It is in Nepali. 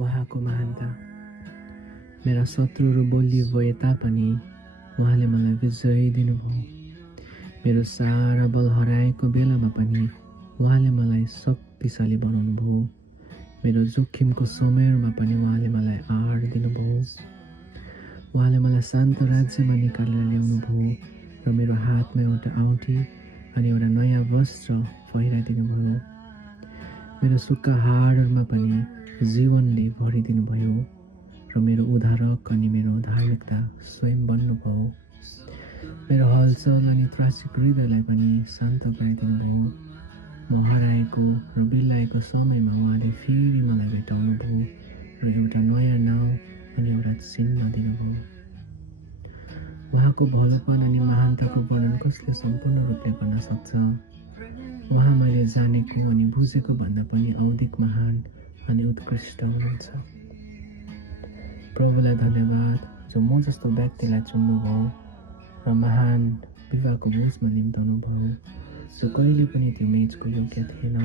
उहाँको महानता। मेरा शत्रुहरू बलियो भए तापनि उहाँले मलाई विजय दिनुभयो। मेरो सारा बल हराएको बेलामा पनि उहाँले मलाई शक्तिशाली बनाउनु भयो। मेरो जोखिमको समयमा पनि उहाँले मलाई आहार दिनुभयो। उहाँले मलाई शान्त राज्यमा निकालेर ल्याउनु भयो र मेरो हातमा एउटा औँठी अनि एउटा नयाँ वस्त्र पहिराइदिनु भयो। मेरो सुक्खा हाडहरूमा पनि जीवनले भरिदिनु भयो र मेरो उद्धारक अनि मेरो धार्मिकता स्वयं बन्नुभयो। मेरो हलचल अनि त्रासिक हृदयलाई पनि शान्त गराइदिनु भयो। म हराएको र बिल्लाएको समयमा उहाँले फेरि मलाई भेटाउनु भयो र एउटा नयाँ नाउँ अनि एउटा चिन्ह दिनुभयो। उहाँको भलोपन अनि महानताको वर्णन कसले सम्पूर्ण रूपले गर्न सक्छ? उहाँ मैले जानेको अनि बुझेको भन्दा पनि औधिक महान अनि उत्कृष्ट हुनुहुन्छ। प्रभुलाई धन्यवाद जो म जस्तो व्यक्तिलाई चुन्नुभयो र महान विवाहको मेचमा निम्ताउनु भयो जो कहिले पनि त्यो मेचको योग्य थिएन।